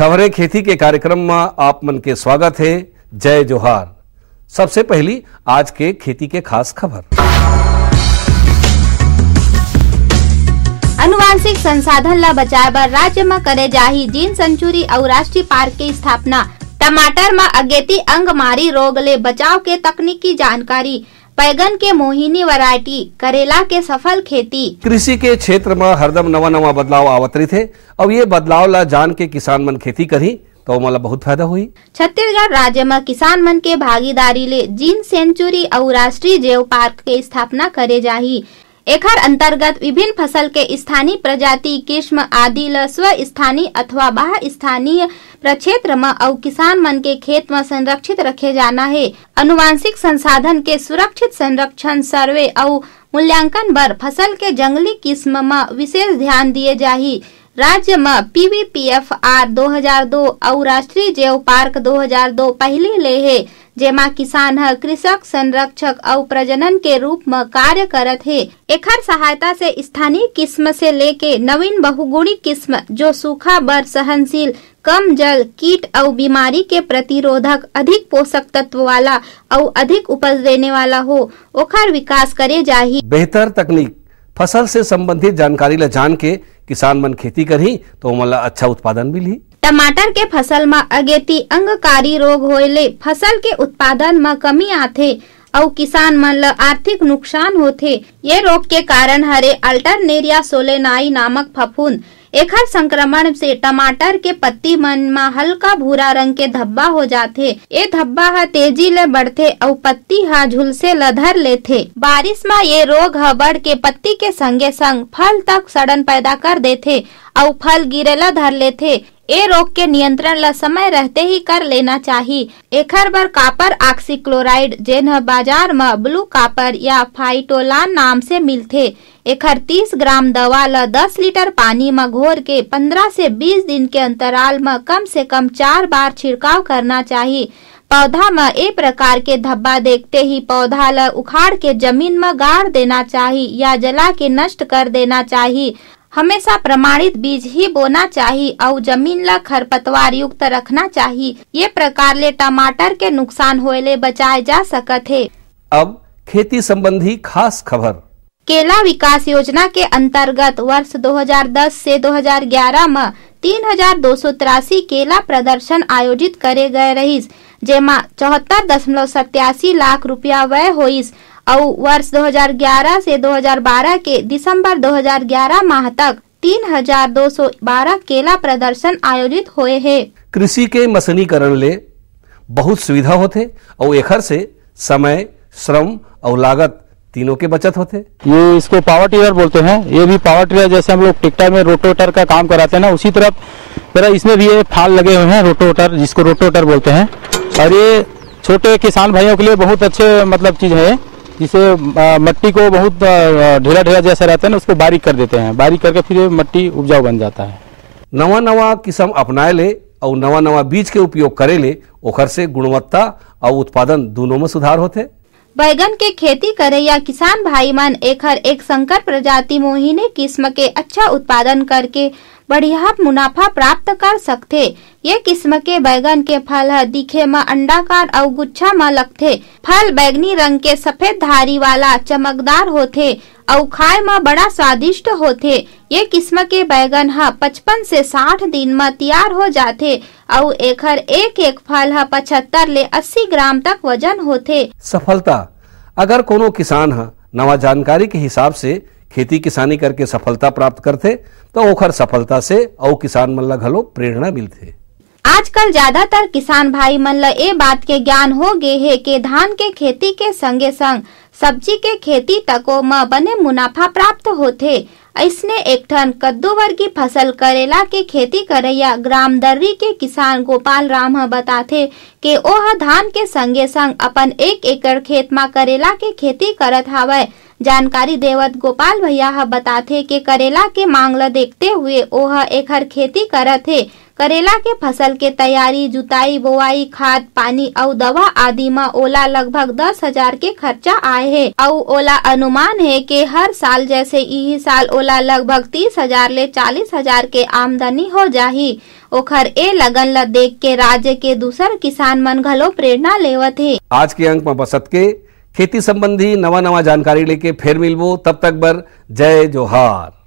खबरें खेती के कार्यक्रम में आप मन के स्वागत है। जय जोहार। सबसे पहली आज के खेती के खास खबर। अनुवांशिक संसाधन ला बचाए बर राज्य में करे जाही जीन सेंचुरी और राष्ट्रीय पार्क की स्थापना। टमाटर में अगेती अंगमारी रोग ले बचाव के तकनीकी जानकारी। बैगन के मोहिनी वैरायटी, करेला के सफल खेती। कृषि के क्षेत्र में हरदम नवा बदलाव आवत रही थे और ये बदलाव ला जान के किसान मन खेती करी तो मला बहुत फायदा हुई। छत्तीसगढ़ राज्य में किसान मन के भागीदारी ले जीन सेंचुरी और राष्ट्रीय जैव पार्क के स्थापना करे जाही। एकर अंतर्गत विभिन्न फसल के स्थानीय प्रजाति किस्म आदि ल स्व स्थानीय अथवा बाह्य स्थानीय प्रक्षेत्र में और किसान मन के खेत में संरक्षित रखे जाना है। अनुवांशिक संसाधन के सुरक्षित संरक्षण, सर्वे और मूल्यांकन बर फसल के जंगली किस्म में विशेष ध्यान दिए जाही। राज्य में PVPFR 2002 और राष्ट्रीय जैव पार्क 2002 पहले ले है, जेमा किसान ह कृषक, संरक्षक और प्रजनन के रूप में कार्य करत है। एकर सहायता से स्थानीय किस्म से लेके नवीन बहुगुणी किस्म जो सूखा बर सहनशील, कम जल, कीट और बीमारी के प्रतिरोधक, अधिक पोषक तत्व वाला और अधिक उपज देने वाला हो, ओकर विकास करे जाही। बेहतर तकनीक, फसल से संबंधित जानकारी ला जान के किसान मन खेती करही तो मला अच्छा उत्पादन मिली। टमाटर के फसल में अगेती अंगकारी रोग होए ले फसल के उत्पादन में कमी आथे और किसान मन ला आर्थिक नुकसान होथे। ये रोग के कारण हरे अल्टरनेरिया सोलेनाई नामक फफूंद। एकर संक्रमण से टमाटर के पत्ती मन में हल्का भूरा रंग के धब्बा हो जाथे। ये धब्बा ह तेजी ले बढ़थे और पत्ती ह झुलसे ल धर लेथे। बारिश में ये रोग ह बढ़ के पत्ती के संगे संग फल तक सड़न पैदा कर देथे और फल गिरेला धर लेथे। ए रोग के नियंत्रण ला समय रहते ही कर लेना चाहिए। एकर बर कापर ऑक्सीक्लोराइड जेन बाजार में ब्लू कापर या फाइटोलान नाम से मिलथे। एकर 30 ग्राम दवा ला 10 लीटर पानी में घोर के 15 से 20 दिन के अंतराल में कम से कम 4 बार छिड़काव करना चाहिए। पौधा में एक प्रकार के धब्बा देखते ही पौधा ला उखाड़ के जमीन में गाड़ देना चाहिए या जला के नष्ट कर देना चाहिए। हमेशा प्रमाणित बीज ही बोना चाहिए और जमीन ला खरपतवार युक्त रखना चाहिए। ये प्रकार ले टमाटर के नुकसान होए ले बचाए जा सकत है। अब खेती संबंधी खास खबर। केला विकास योजना के अंतर्गत वर्ष 2010 से 2011 में 3283 केला प्रदर्शन आयोजित करे गए रहिस, जेमा 74.87 लाख रुपया व्यय होइस और वर्ष 2011 से 2012 के दिसंबर 2011 माह तक 3212 केला प्रदर्शन आयोजित हुए हैं। कृषि के मशीनीकरण ले बहुत सुविधा होते और एकर से समय, श्रम और लागत तीनों के बचत होते। ये इसको पावर टिलर बोलते हैं। ये भी पावर टिलर जैसे हम लोग ट्रैक्टर में रोटोटर का काम कराते हैं ना, उसी तरह इसमें भी ये फाल लगे हुए हैं रोटोटर, जिसको रोटोटर बोलते हैं। और ये छोटे किसान भाइयों के लिए बहुत अच्छे चीज है, जिसे मट्टी को बहुत ढेला ढेला जैसा रहता है ना, उसको बारीक कर देते हैं। बारीक करके फिर मट्टी उपजाऊ बन जाता है। नवा किस्म अपनाए ले और नवा बीज के उपयोग करे ले, ओकर से गुणवत्ता और उत्पादन दोनों में सुधार होते। बैगन के खेती करे या किसान भाई मन एकर एक संकर प्रजाति मोहिनी किस्म के अच्छा उत्पादन करके बढ़िया मुनाफा प्राप्त कर सकथे। ये किस्म के बैगन के फल ह दिखे में अंडाकार और गुच्छा में लगथे। फल बैगनी रंग के सफेद धारी वाला चमकदार होथे और खाए में बड़ा स्वादिष्ट होथे। ये किस्म के बैगन ह 55 से 60 दिन में तैयार हो जाथे और एकर एक फल ह 75 ले 80 ग्राम तक वजन होथे। सफलता, अगर कोनो किसान ह नवा जानकारी के हिसाब से खेती किसानी करके सफलता प्राप्त करते तो ओकर सफलता से और किसान मन ला घलो प्रेरणा मिलथे। आजकल ज्यादातर किसान भाई मन ला ये बात के ज्ञान हो गए है कि धान के खेती के संगे संग सब्जी के खेती तको में बने मुनाफा प्राप्त होथे। ऐसने एक ठन कद्दू वर्गी फसल करेला के खेती करैया ग्राम दर्री के किसान गोपाल राम ह बताथे कि ओह धान के संगे संग अपन 1 एकड़ खेत में करेला के खेती करत हावय। जानकारी देवत गोपाल भैया ह बताथे कि करेला के मांग ल देखते हुए ओह एकर खेती करत हे। करेला के फसल के तैयारी, जुताई, बोआई, खाद पानी और दवा आदि में ओला लगभग 10,000 के खर्चा आए हे और ओला अनुमान है कि हर साल जैसे यही साल ओला लगभग 30,000 ले 40,000 के आमदनी हो जाही। ओखर ए लगन ला देख के राज्य के दूसर किसान मन घलो प्रेरणा लेवत हे। आज के अंक में बसत के खेती संबंधी नवा जानकारी लेके फिर मिलबो, तब तक बर जय जोहार।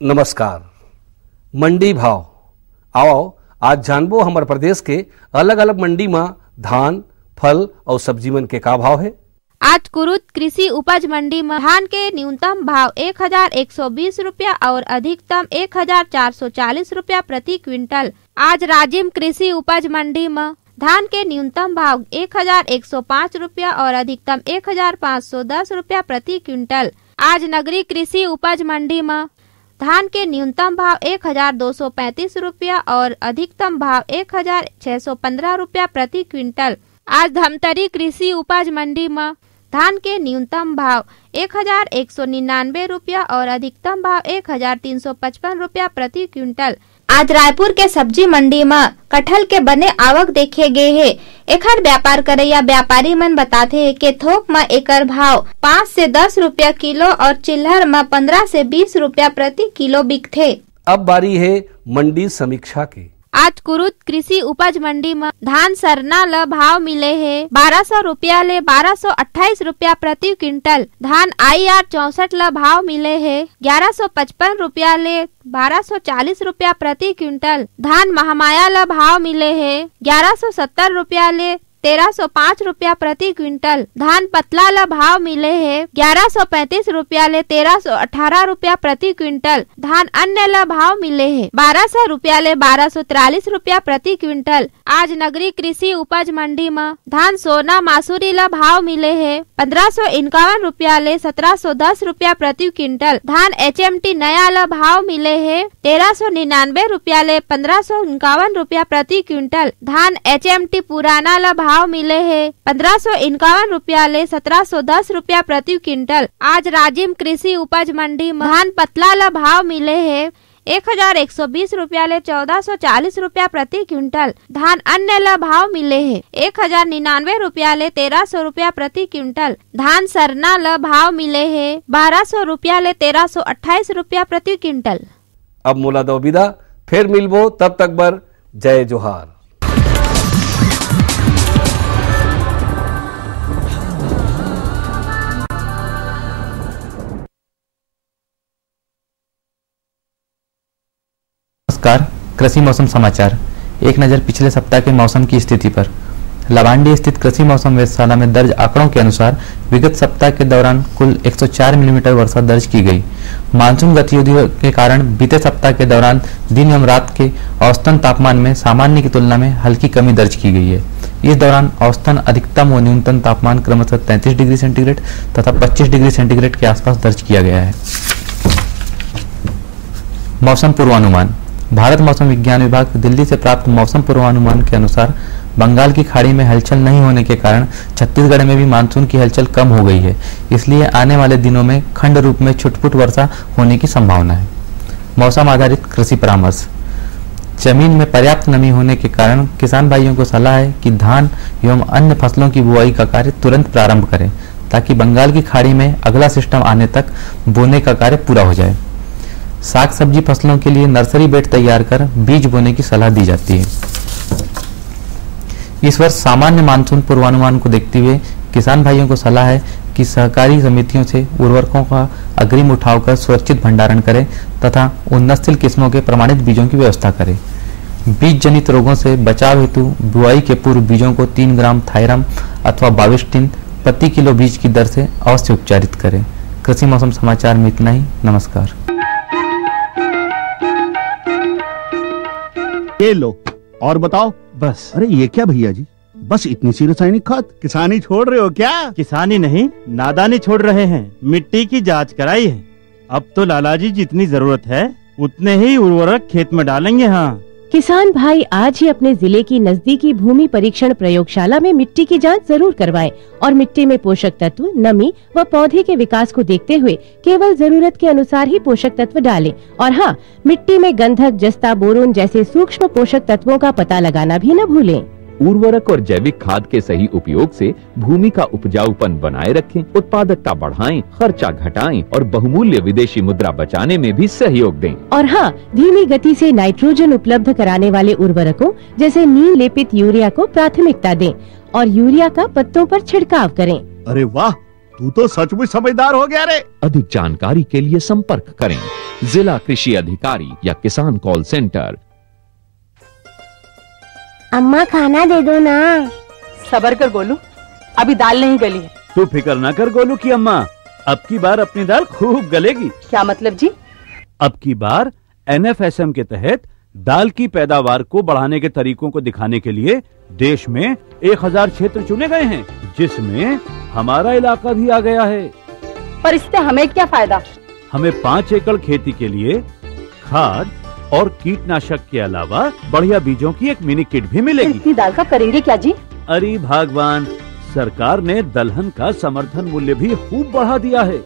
नमस्कार। मंडी भाव आओ आज जानबो हमारे प्रदेश के अलग अलग मंडी में धान, फल और सब्जी मन के का भाव है। आज कुरुद कृषि उपज मंडी में धान के न्यूनतम भाव 1,120 रुपया और अधिकतम 1,440 रुपया प्रति क्विंटल। आज राजिम कृषि उपज मंडी में धान के न्यूनतम भाव 1,105 रुपया और अधिकतम 1,510 रुपया प्रति क्विंटल। आज नगरी कृषि उपज मंडी में धान के न्यूनतम भाव 1,235 रुपया और अधिकतम भाव 1,615 रुपया प्रति क्विंटल। आज धमतरी कृषि उपज मंडी में धान के न्यूनतम भाव 1,199 रुपया और अधिकतम भाव 1,355 रुपया प्रति क्विंटल। आज रायपुर के सब्जी मंडी में कटहल के बने आवक देखे गए है। एखर व्यापार करैया व्यापारी मन बताते है कि थोक में एकर भाव 5 से 10 रुपया किलो और चिल्हर में 15 से 20 रुपया प्रति किलो बिकथे। अब बारी है मंडी समीक्षा की। आज कुरुद कृषि उपज मंडी में धान सरना ल भाव मिले है 1200 रुपया ले 1228 रुपया प्रति क्विंटल। धान IR 64 ल भाव मिले है 1155 रुपया ले 1240 रुपया प्रति क्विंटल। धान महामाया ल भाव मिले है 1170 रुपया ले 1305 रुपया प्रति क्विंटल। धान पतला ल भाव मिले है 1135 रुपया ले 1318 रुपया प्रति क्विंटल। धान अन्य ल भाव मिले है 1200 रुपया ले 1243 रुपया प्रति क्विंटल। आज नगरी कृषि उपज मंडी में धान सोना मासूरी ल भाव मिले है 1551 रुपया ले 1710 रुपया प्रति क्विंटल। धान HMT नया ल भाव मिले है 1399 रुपया ले 1551 रुपया प्रति क्विंटल। धान HMT पुराना ल भाव मिले है 1551 रुपया ले 1710 रुपया प्रति क्विंटल। आज राजिम कृषि उपज मंडी में धान पतला ल भाव मिले है 1,120 रुपया ले 1,440 रुपया प्रति क्विंटल। धान अन्य ल भाव मिले है 1,099 रुपया ले 1,300 रुपया प्रति क्विंटल। धान सरना ल भाव मिले है 1,200 रुपया ले 1,328 रुपया प्रति क्विंटल। अब मोला दो विदा, फिर मिलबो, तब तक बर जय जोहार। नमस्कार। कृषि मौसम समाचार। एक नज़र पिछले सप्ताह के मौसम की स्थिति पर। लवांडी स्थित कृषि मौसम वेधशाला में दर्ज आंकड़ों के अनुसार विगत सप्ताह के दौरान कुल 104 मिलीमीटर वर्षा दर्ज की गई। मानसून गतिविधियों के कारण बीते सप्ताह के दौरान दिन एवं रात के औसतन तापमान में सामान्य की तुलना में हल्की कमी दर्ज की गई है। इस दौरान औसतन अधिकतम व न्यूनतम तापमान क्रमशः 33 डिग्री सेंटीग्रेड तथा 25 डिग्री सेंटीग्रेड के आसपास दर्ज किया गया है। मौसम पूर्वानुमान। भारत मौसम विज्ञान विभाग दिल्ली से प्राप्त मौसम पूर्वानुमान के अनुसार बंगाल की खाड़ी में हलचल नहीं होने के कारण छत्तीसगढ़ में भी मानसून की हलचल कम हो गई है। इसलिए आने वाले दिनों में खंड रूप में छुटपुट वर्षा होने की संभावना है। मौसम आधारित कृषि परामर्श। जमीन में पर्याप्त नमी होने के कारण किसान भाइयों को सलाह है कि धान एवं अन्य फसलों की बुआई का कार्य तुरंत प्रारंभ करें, ताकि बंगाल की खाड़ी में अगला सिस्टम आने तक बोने का कार्य पूरा हो जाए। साग सब्जी फसलों के लिए नर्सरी बेड तैयार कर बीज बोने की सलाह दी जाती है। इस वर्ष सामान्य मानसून पूर्वानुमान को देखते हुए किसान भाइयों को सलाह है कि सहकारी समितियों से उर्वरकों का अग्रिम उठाव कर सुरक्षित भंडारण करें तथा उन्नतशील किस्मों के प्रमाणित बीजों की व्यवस्था करें। बीज जनित रोगों से बचाव हेतु बुआई के पूर्व बीजों को 3 ग्राम थायरम अथवा बाविस्टिन प्रति किलो बीज की दर से अवश्य उपचारित करें। कृषि मौसम समाचार में इतना ही। नमस्कार। ये लो और बताओ। बस। अरे ये क्या भैया जी, बस इतनी सी रासायनिक खाद? किसानी छोड़ रहे हो क्या? किसानी नहीं, नादानी छोड़ रहे हैं। मिट्टी की जांच कराई है। अब तो लाला जी जितनी जरूरत है उतने ही उर्वरक खेत में डालेंगे। हाँ, किसान भाई आज ही अपने जिले की नजदीकी भूमि परीक्षण प्रयोगशाला में मिट्टी की जांच जरूर करवाएं और मिट्टी में पोषक तत्व, नमी व पौधे के विकास को देखते हुए केवल जरूरत के अनुसार ही पोषक तत्व डालें। और हाँ, मिट्टी में गंधक, जस्ता, बोरोन जैसे सूक्ष्म पोषक तत्वों का पता लगाना भी न भूलें। उर्वरक और जैविक खाद के सही उपयोग से भूमि का उपजाऊपन बनाए रखें, उत्पादकता बढ़ाएं, खर्चा घटाएं और बहुमूल्य विदेशी मुद्रा बचाने में भी सहयोग दें। और हाँ, धीमी गति से नाइट्रोजन उपलब्ध कराने वाले उर्वरकों जैसे नीम लेपित यूरिया को प्राथमिकता दें और यूरिया का पत्तों पर छिड़काव करें। अरे वाह, तू तो सचमुच समझदार हो गया रे। अधिक जानकारी के लिए संपर्क करें जिला कृषि अधिकारी या किसान कॉल सेंटर। अम्मा खाना दे दो ना। सबर कर गोलू, अभी दाल नहीं गली है। तू फिक्र ना कर गोलू की अम्मा, अब की बार अपनी दाल खूब गलेगी। क्या मतलब जी? अब की बार NFSM के तहत दाल की पैदावार को बढ़ाने के तरीकों को दिखाने के लिए देश में 1000 क्षेत्र चुने गए हैं, जिसमें हमारा इलाका भी आ गया है। पर इससे हमें क्या फायदा? हमें 5 एकड़ खेती के लिए खाद और कीटनाशक के अलावा बढ़िया बीजों की एक मिनी किट भी मिलेगी। इतनी दाल का करेंगे क्या जी? अरे भगवान, सरकार ने दलहन का समर्थन मूल्य भी खूब बढ़ा दिया है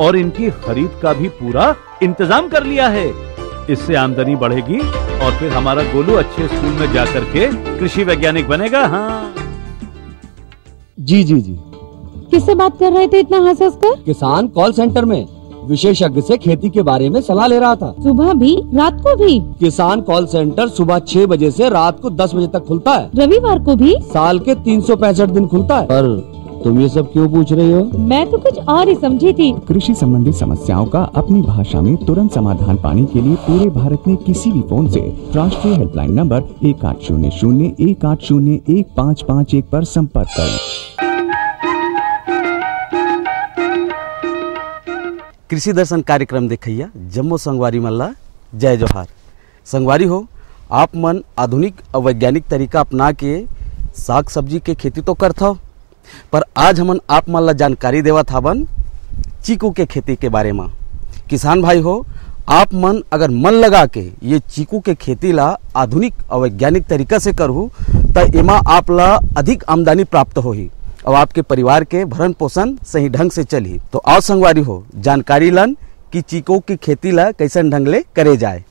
और इनकी खरीद का भी पूरा इंतजाम कर लिया है। इससे आमदनी बढ़ेगी और फिर हमारा गोलू अच्छे स्कूल में जाकर के कृषि वैज्ञानिक बनेगा। हाँ जी जी जी। किससे बात कर रहे थे इतना हंस हंस कर? किसान कॉल सेंटर में विशेषज्ञ से खेती के बारे में सलाह ले रहा था। सुबह भी रात को भी? किसान कॉल सेंटर सुबह 6 बजे से रात को 10 बजे तक खुलता है। रविवार को भी? साल के 365 दिन खुलता है। पर तुम ये सब क्यों पूछ रही हो? मैं तो कुछ और ही समझी थी। कृषि संबंधी समस्याओं का अपनी भाषा में तुरंत समाधान पाने के लिए पूरे भारत में किसी भी फोन से राष्ट्रीय हेल्पलाइन नंबर 1800-1801-551 पर संपर्क करें। कृषि दर्शन कार्यक्रम देखिया जम्मू संगवारी मल्ला जय जोहार। संगवारी हो, आप मन आधुनिक और वैज्ञानिक तरीका अपना के साग सब्जी के खेती तो करता हो, पर आज हमन आप मन ला जानकारी देवत हवन चीकू के खेती के बारे में। किसान भाई हो, आप मन अगर मन लगा के ये चीकू के खेती ला आधुनिक और वैज्ञानिक तरीका से करहु तो एमा आप ला अधिक आमदनी प्राप्त होही और आपके परिवार के भरण पोषण सही ढंग से चली। तो आओ संगवारी हो, जानकारी लन कि चीकू की खेती ला कैसन ढंग ले करे जाए।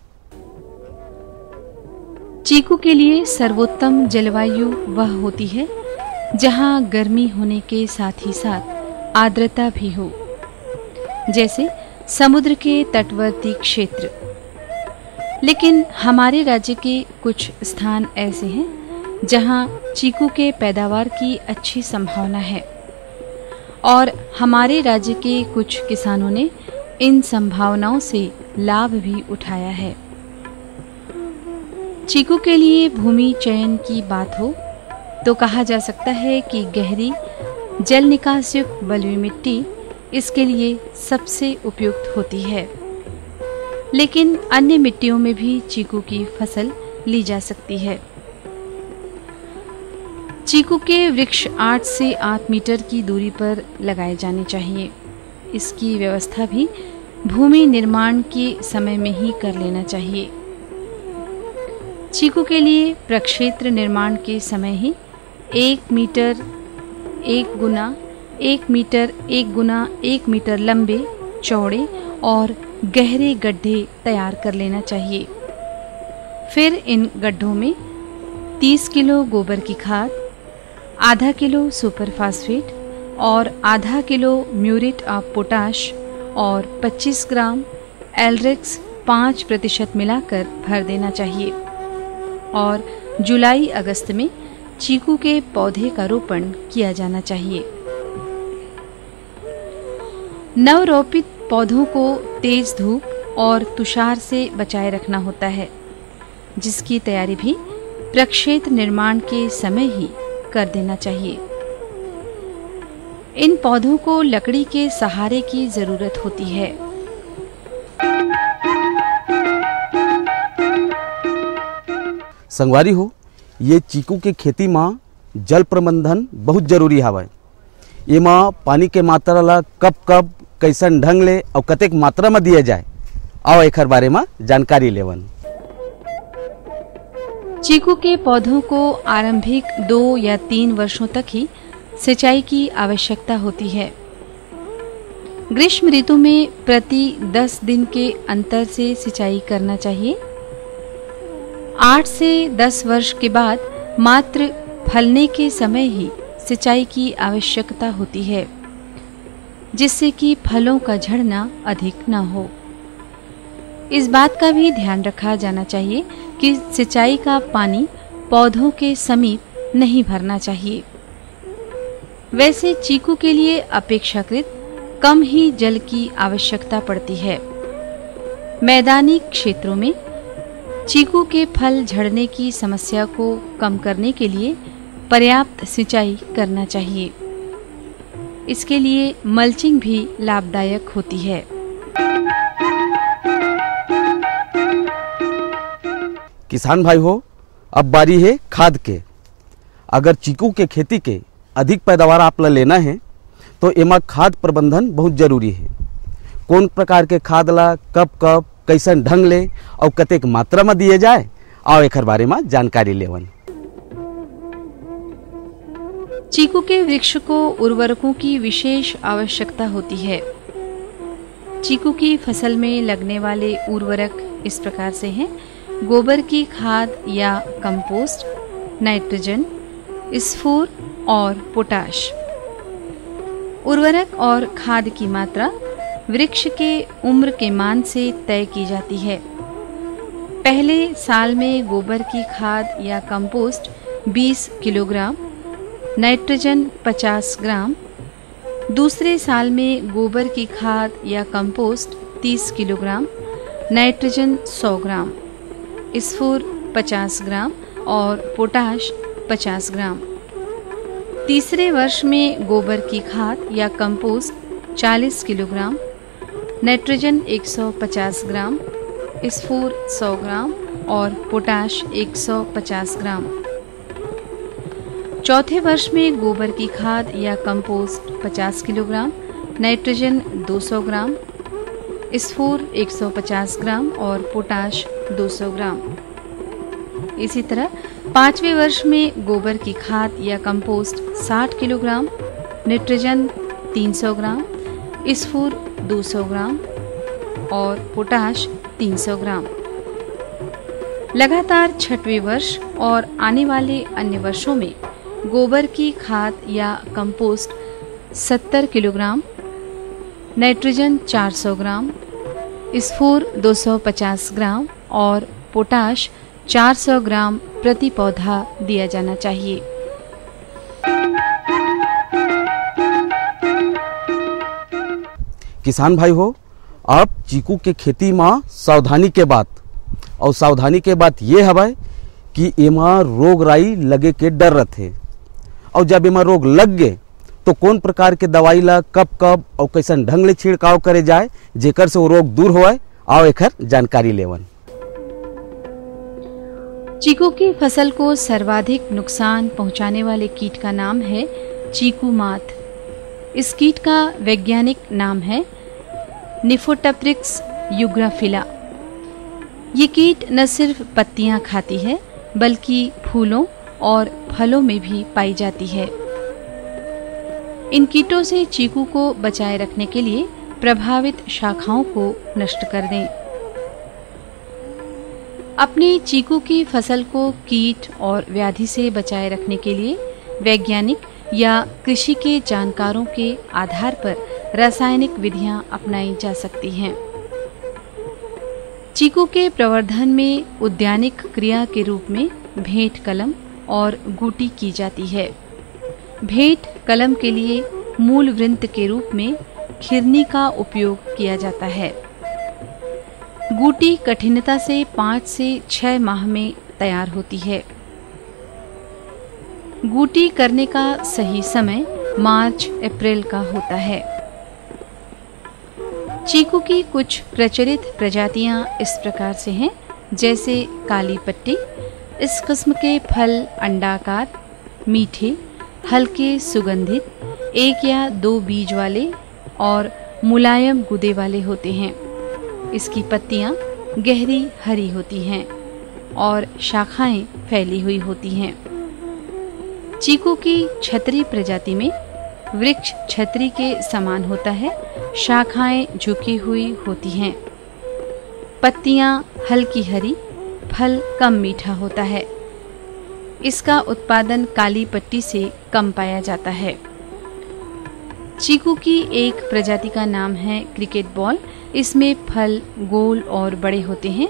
चीकू के लिए सर्वोत्तम जलवायु वह होती है जहां गर्मी होने के साथ ही साथ आर्द्रता भी हो, जैसे समुद्र के तटवर्ती क्षेत्र। लेकिन हमारे राज्य के कुछ स्थान ऐसे हैं जहां चीकू के पैदावार की अच्छी संभावना है और हमारे राज्य के कुछ किसानों ने इन संभावनाओं से लाभ भी उठाया है। चीकू के लिए भूमि चयन की बात हो तो कहा जा सकता है कि गहरी जल निकास युक्त बलुई मिट्टी इसके लिए सबसे उपयुक्त होती है, लेकिन अन्य मिट्टियों में भी चीकू की फसल ली जा सकती है। चीकू के वृक्ष 8 से 8 मीटर की दूरी पर लगाए जाने चाहिए। इसकी व्यवस्था भी भूमि निर्माण के समय में ही कर लेना चाहिए। चीकू के लिए प्रक्षेत्र निर्माण के समय ही 1 मीटर 1 गुना 1 मीटर 1 गुना 1 मीटर लंबे, चौड़े और गहरे गड्ढे तैयार कर लेना चाहिए। फिर इन गड्ढों में 30 किलो गोबर की खाद, आधा किलो सुपर फास्फेट और आधा किलो म्यूरेट ऑफ पोटाश और 25 ग्राम एल्ड्रेक्स 5% मिलाकर भर देना चाहिए। और जुलाई अगस्त में चीकू के पौधे का रोपण किया जाना चाहिए। नवरोपित पौधों को तेज धूप और तुषार से बचाए रखना होता है, जिसकी तैयारी भी प्रक्षेत्र निर्माण के समय ही कर देना चाहिए। इन पौधों को लकड़ी के सहारे की जरूरत होती है। संगवारी हो, ये चीकू के खेती में जल प्रबंधन बहुत जरूरी हवय। एमा पानी के मात्रा ला कब कब कैसन ढंग ले और कतेक मात्रा में दिया जाए, और एक बारे में जानकारी लेवन। चीकू के पौधों को आरंभिक 2 या 3 वर्षों तक ही सिंचाई की आवश्यकता होती है। ग्रीष्म ऋतु में प्रति 10 दिन के अंतर से सिंचाई करना चाहिए। 8 से 10 वर्ष के बाद मात्र फलने के समय ही सिंचाई की आवश्यकता होती है, जिससे कि फलों का झड़ना अधिक न हो। इस बात का भी ध्यान रखा जाना चाहिए कि सिंचाई का पानी पौधों के समीप नहीं भरना चाहिए। वैसे चीकू के लिए अपेक्षाकृत कम ही जल की आवश्यकता पड़ती है। मैदानी क्षेत्रों में चीकू के फल झड़ने की समस्या को कम करने के लिए पर्याप्त सिंचाई करना चाहिए। इसके लिए मल्चिंग भी लाभदायक होती है। किसान भाई हो, अब बारी है खाद के। अगर चीकू के खेती के अधिक पैदावार आप लेना है तो एमा खाद प्रबंधन बहुत जरूरी है। कौन प्रकार के खाद ला कब कब कैसन ढंग ले और कतेक मात्रा में दिए जाए, और एक बारे में जानकारी लेवन। चीकू के वृक्ष को उर्वरकों की विशेष आवश्यकता होती है। चीकू की फसल में लगने वाले उर्वरक इस प्रकार से हैं: गोबर की खाद या कंपोस्ट, नाइट्रोजन, स्फूर और पोटाश। उर्वरक और खाद की मात्रा वृक्ष के उम्र के मान से तय की जाती है। पहले साल में गोबर की खाद या कंपोस्ट 20 किलोग्राम, नाइट्रोजन 50 ग्राम। दूसरे साल में गोबर की खाद या कंपोस्ट 30 किलोग्राम, नाइट्रोजन 100 ग्राम, स्फूर 50 ग्राम और पोटाश 50 ग्राम। तीसरे वर्ष में गोबर की खाद या कंपोस्ट 40 किलोग्राम, नाइट्रोजन 150 ग्राम, स्फूर 100 ग्राम और पोटाश 150 ग्राम। चौथे वर्ष में गोबर की खाद या कंपोस्ट 50 किलोग्राम, नाइट्रोजन 200 ग्राम, स्फूर 150 ग्राम और पोटाश 200 ग्राम। इसी तरह पांचवें वर्ष में गोबर की खाद या कंपोस्ट 60 किलोग्राम, नाइट्रोजन 300 ग्राम, स्फूर 200 ग्राम और पोटाश 300 ग्राम। लगातार छठवें वर्ष और आने वाले अन्य वर्षों में गोबर की खाद या कंपोस्ट 70 किलोग्राम, नाइट्रोजन 400 ग्राम, स्फूर 250 ग्राम और पोटाश 400 ग्राम प्रति पौधा दिया जाना चाहिए। किसान भाई हो, आप चीकू के खेती में सावधानी के बात ये हवाय कि एमा रोग राई लगे के डर रहते, और जब एमा रोग लग गए तो कौन प्रकार के दवाई ला कब कब और कैसन ढंग ले छिड़काव करे जाए जेकर से वो रोग दूर होए, आओ एकर जानकारी लेवन। चीकू की फसल को सर्वाधिक नुकसान पहुंचाने वाले कीट का नाम है चीकू माथ। इस कीट का वैज्ञानिक नाम है निफोटप्रिक्स यूग्राफिला। ये कीट न सिर्फ पत्तियां खाती है बल्कि फूलों और फलों में भी पाई जाती है। इन कीटों से चीकू को बचाए रखने के लिए प्रभावित शाखाओं को नष्ट कर दें। अपनी चीकू की फसल को कीट और व्याधि से बचाए रखने के लिए वैज्ञानिक या कृषि के जानकारों के आधार पर रासायनिक विधियां अपनाई जा सकती हैं। चीकू के प्रवर्धन में उद्यानिक क्रिया के रूप में भेंट कलम और गूटी की जाती है। भेंट कलम के लिए मूल वृंत के रूप में खिरनी का उपयोग किया जाता है। गूटी कठिनता से 5 से 6 माह में तैयार होती है। गूटी करने का सही समय मार्च अप्रैल का होता है। चीकू की कुछ प्रचलित प्रजातियां इस प्रकार से हैं, जैसे काली पट्टी। इस किस्म के फल अंडाकार, मीठे, हल्के सुगंधित, 1 या 2 बीज वाले और मुलायम गूदे वाले होते हैं। इसकी पत्तियां गहरी हरी होती हैं और शाखाएं फैली हुई होती हैं। चीकू की छतरी प्रजाति में वृक्ष छतरी के समान होता है, शाखाएं झुकी हुई होती हैं, पत्तियां हल्की हरी, फल कम मीठा होता है। इसका उत्पादन काली पट्टी से कम पाया जाता है। चीकू की एक प्रजाति का नाम है क्रिकेट बॉल। इसमें फल गोल और बड़े होते हैं,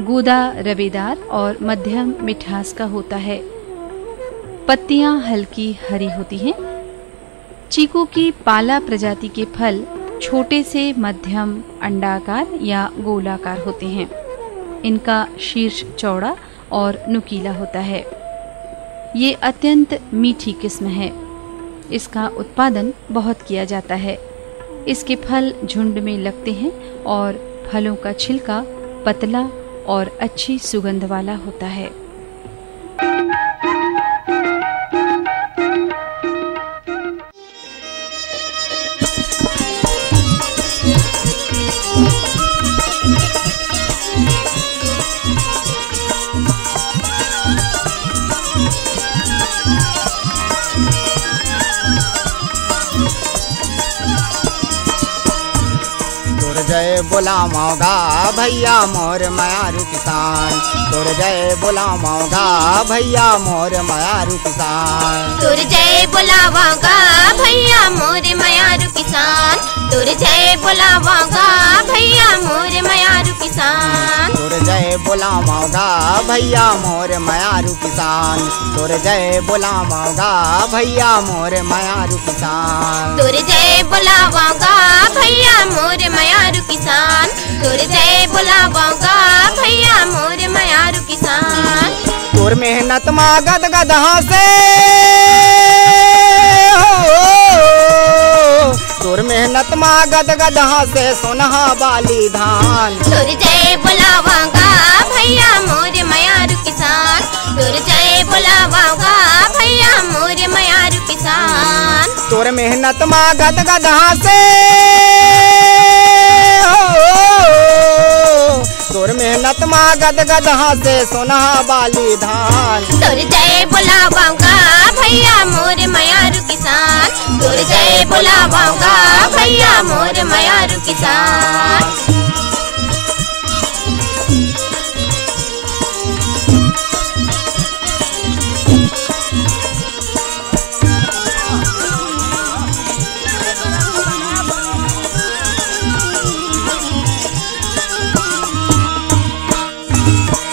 गूदा रवेदार और मध्यम मिठास का होता है, पत्तियां हल्की हरी होती हैं। चीकू की पाला प्रजाति के फल छोटे से मध्यम अंडाकार या गोलाकार होते हैं। इनका शीर्ष चौड़ा और नुकीला होता है। ये अत्यंत मीठी किस्म है। इसका उत्पादन बहुत किया जाता है। इसके फल झुंड में लगते हैं और फलों का छिलका पतला और अच्छी सुगंध वाला होता है। जय बोलामोगा भैया मोर मायारू किसान, तोर जय बोलामोगा भैया मोर मायारू किसान, तोर जय बोलावागा भैया मोर मायारू किसान, तोर जय बोलावागा भैया मोर मायारू किसान, तोर जय बोलामोगा भैया मोर मायारू किसान, तोर जय बोलामोगा भैया मोर मायारू किसान, तोर जय बोलावागा भैया मोर मायारू किसान, तोर जय बोलावागा भैया मोर मायारू किसान। तोर मेहनत मा गद गदहा से तोर मेहनत मा गद गदहा से सोनहा बाली धान, तोर जय बोलावागा भैया मोर मायारू किसान, तोर जय बोलावागा भैया मोर मायारू किसान। तोर मेहनत मा गद गदहा से तोर मेहनत मा गद गदहा से सोनहा बाली धान, तोर जय बोलावागा भैया मोर मायारू किसान, तोर जय बोलावागा भैया मोर मायारू किसान।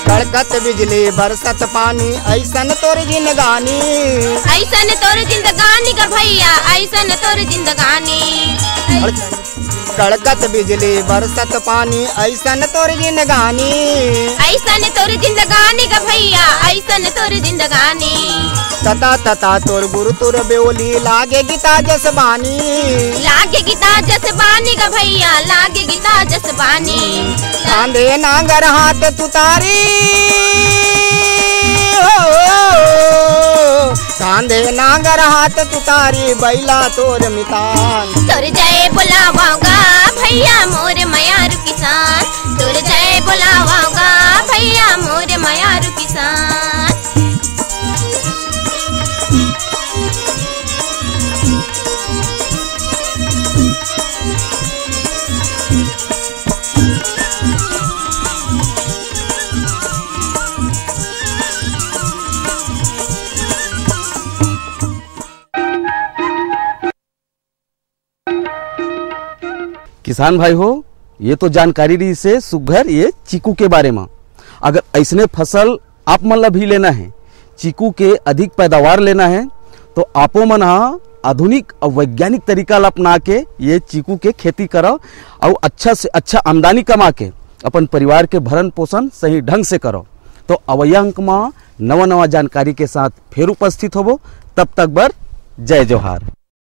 कड़कत बिजली बरसत पानी ऐसन तोर जिंदगानी, ऐसन तोर जिंदगानी का भैया ऐसन तोर जिंदगानी, कड़कत बिजली बरसत पानी ऐसन तोर जिंदगानी, ऐसन तोर जिंदगानी का भैया ऐसन तोर जिंदगानी। तता तता तोर गुरु तोर बेओली लागे गीता जसबानी, लागे गीता जसबानी का भैया लागे गीता जसबानी। कांधे नांगर हाथ तुतारी कांधे नांगर हाथ तुतारी बैला तोर मितान, तोर जय बोलावागा भैया मोर मायारू किसान, तोर जय बोलावागा भैया मोर मायारू किसान। किसान भाई हो, ये तो जानकारी रही से सुघर ये चीकू के बारे में। अगर ऐसने फसल आप मन ला भी लेना है, चीकू के अधिक पैदावार लेना है, तो आपो मन आधुनिक और वैज्ञानिक तरीका ला अपना के ये चीकू के खेती करो और अच्छा से अच्छा आमदनी कमा के अपन परिवार के भरण पोषण सही ढंग से करो। तो अवैया अंक में नवा नवा जानकारी के साथ फिर उपस्थित होबो। तब तक बर जय जोहार।